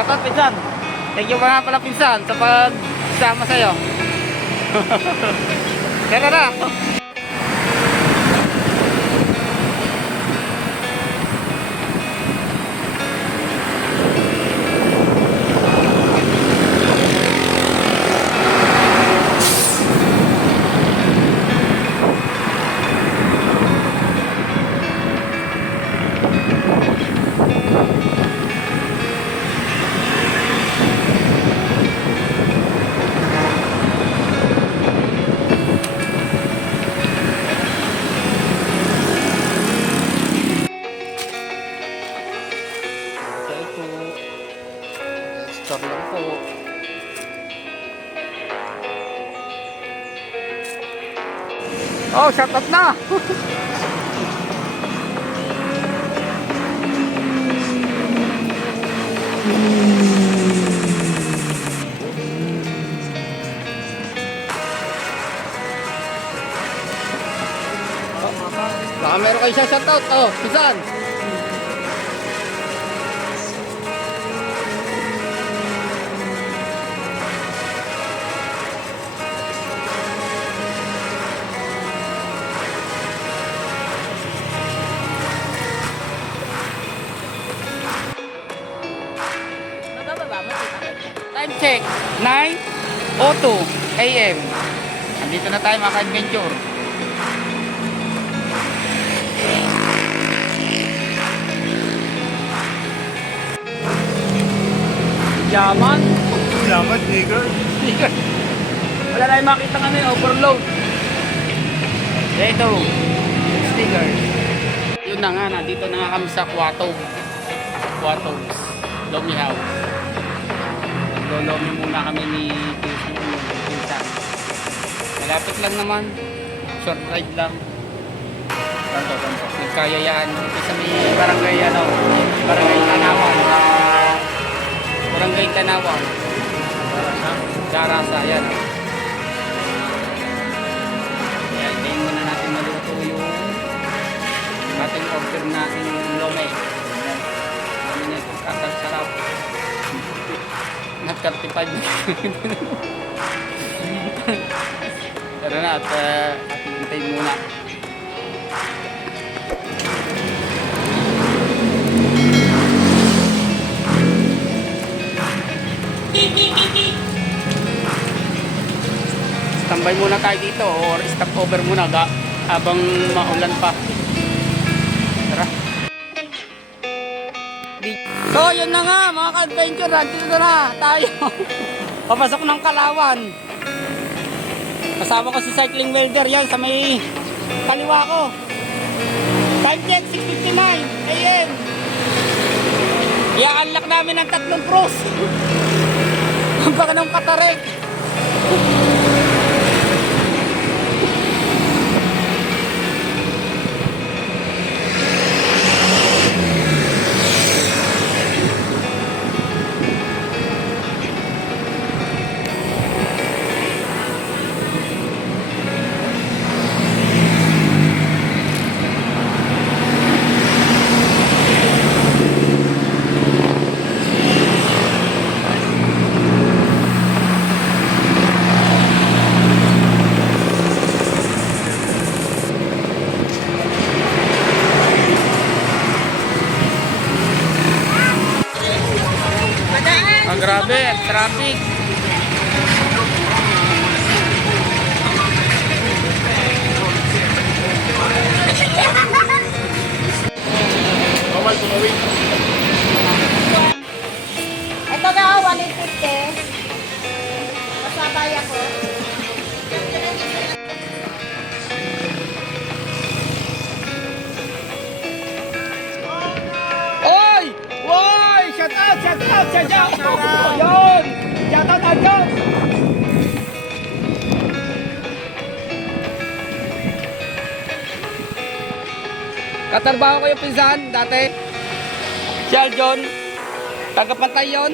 shoutout pinsan. Thank you mga pala pinsan sa pagsama sa'yo. Tara na. Store lang po. Oh, shoutout na. Baka meron kayo siya shoutout. Oh, pisan. Time check, 9:02 AM. Andito na tayo mga ka-adventure. Yaman. Yaman, nigger. Wala na yung makita nga na overload. Ito, sticker. Yun na nga, nandito na nga kami sa Quatogs, Lomi House. Lolomi muna kami ni Pinsan. Malapit lang naman, short ride lang. Tanto. Nagkayayaan dito sa may barangay, Barangay Tanawan. Darasa, yan. Kaya tingin muna natin maluto yung ating order natin yung lome. Ano na ito, kakasarap. Not 35. Tara na at hintay muna. Tambay muna tayo dito or stop over muna habang maulan pa. Tara. So yun na nga mga ka-adventure, dito na tayo. Papasok ng Kalawan. Kasama ko si cycling welder yan sa may kaliwa ko. Time check 6:59 AM. I-unlock namin ng 3 cross. Ang baka ng katarek. Grabe, traffic. Bawal tumawid. Ito daw, 150. Masabay ako. Oy! Woy! Shout out! Yun! Shout out agad! Katarbaho ko yung pinsan dati. Si Aljon. Tagapantay yun.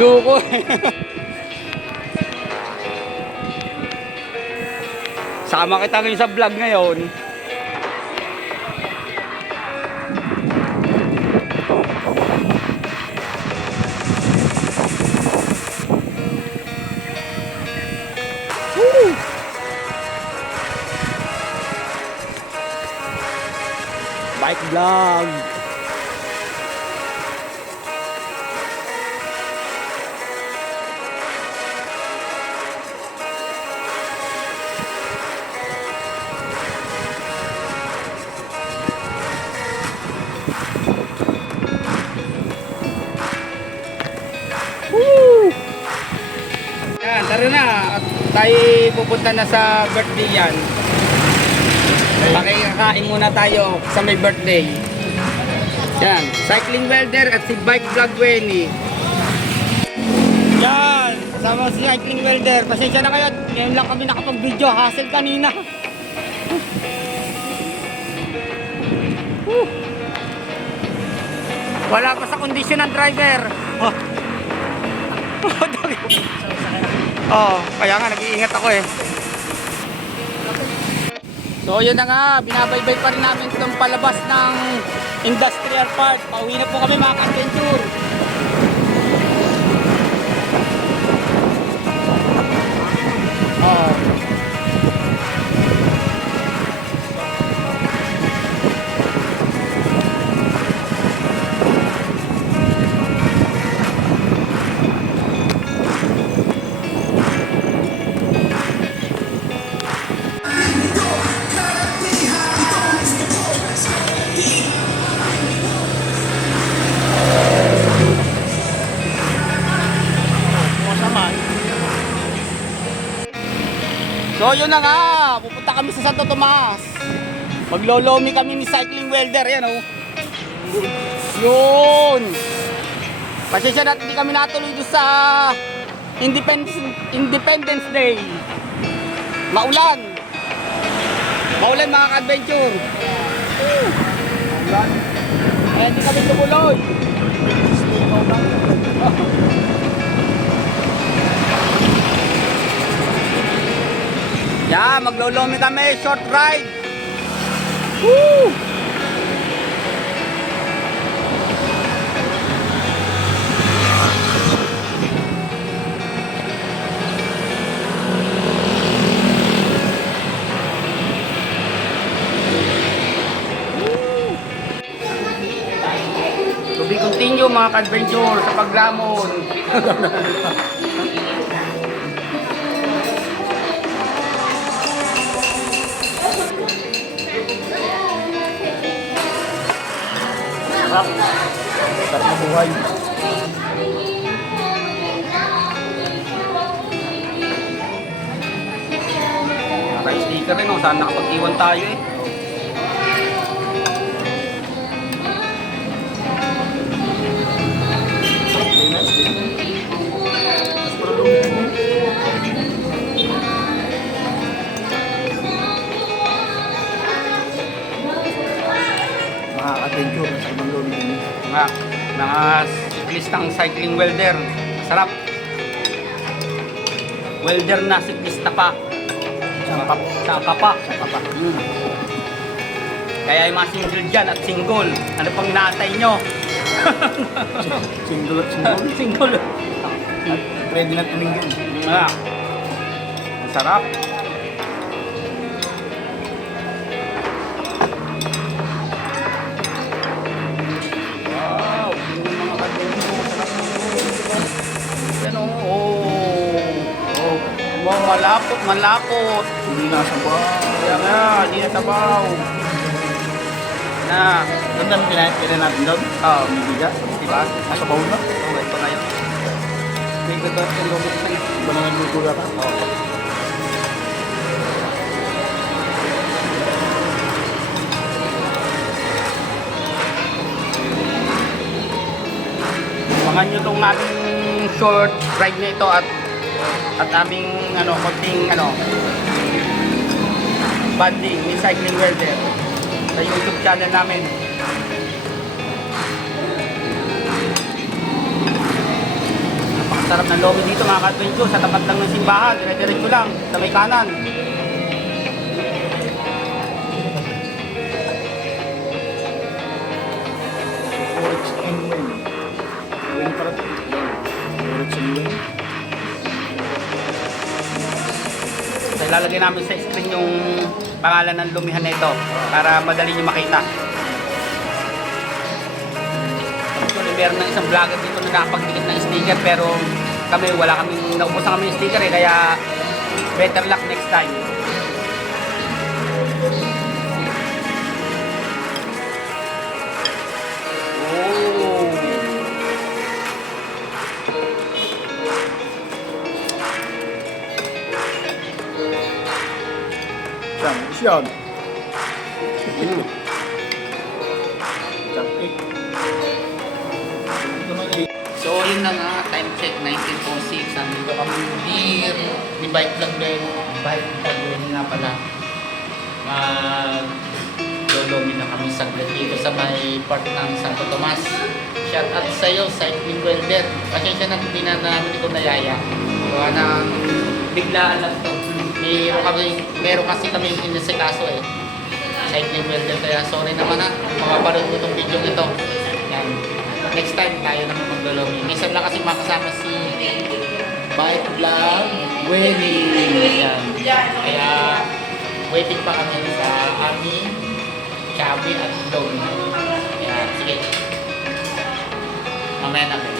Luko. Sama kita ngayon sa vlog ngayon. Bike vlog. Woo! Yan, tara na. At tayo pupunta na sa birthday yan. Pakikakain muna tayo sa may birthday. Yan, cycling welder at si bike vlog Wenny. Yan, kasama si cycling welder. Pasensya na kayo, ngayon lang kami nakapag-video. Hassle kanina. Wala pa sa kondisyon ng driver. Oh. Oh, kaya nga nag-iingat ako eh. So yun na nga, binabaybay pa rin namin itong palabas ng industrial park. Pauwi na po kami mga ka-adventure. Oh. So yun na nga, pupunta kami sa Santo Tomas. Maglolomi kami ni cycling welder, yan oh. Yun. Pasensya natin hindi kami natuloy doon sa Independence Day. Maulan. Maulan mga ka-adventure. Kaya hindi kami tumuloy. Yeah, maglolomi kami, short ride. Woo! To be continue mga ka-adventure sa paglamon. Sarap na buhay. Naka-sticker rin oh, saan nakapag-iwan tayo eh. Mga adventure sa Manlolo din. Mga siklistang cycling welder. Sarap. Welder na siklista pa. Saka pa. Kaya yung mga single dyan at single, ano pang inaantay nyo? Single at single. Single. Pwede na tumingin. Sarap. Wow. Yung mga kadyo, sarap. Yan o. Oh. Malapot. Hindi nasa ba? Kaya nga, hindi nasabaw. Na. Doon namin pinahin natin doon. Oo. Bibiga. Diba? Nasa baon na. Okay, ito na yun. May gagawin ko lumit na yun. Iba na nagluto na ka. Oo. Abangan nyo itong ating short ride na ito at aming konting banding ni Cycling Welder sa YouTube channel namin. Napakasarap ng lomi dito mga ka-adventure, sa tapat lang ng simbahan, dire-diretso lang sa may kanan. Forex and win. Win para ito. Forex and win. So, ilalagay namin sa screen yung pangalan ng lumihan na ito para madali nyo makita. meron ng isang vlogger dito na nakapagdikit ng sticker pero kami wala kaming, naubusan kami ng sticker eh, kaya better luck next time. Oh. Yan, yan. Mm. Cupcake. Ito naman eh. So yun na nga, time check 19:06. Nandito kami near ni Bike Vlog din. Bike Vlog din nga pala. Lolomi na kami saglit dito sa may part ng Santo Tomas. Shout out sa iyo, cycling welder. Pasensya na hindi na namin ito nayaya. Gawa ng biglaan lang to. Meron kasi kami inisikaso eh. Cycling welder, kaya sorry naman ha. Makaparoon ko itong video ito. Yan. Next time tayo naman maglolomi. Minsan lang kasi makasama si Bike Vlog Winnie. Yan. Kaya waiting pa kami sa aming Chubby at Dome. Yan. Sige. Mamaya na.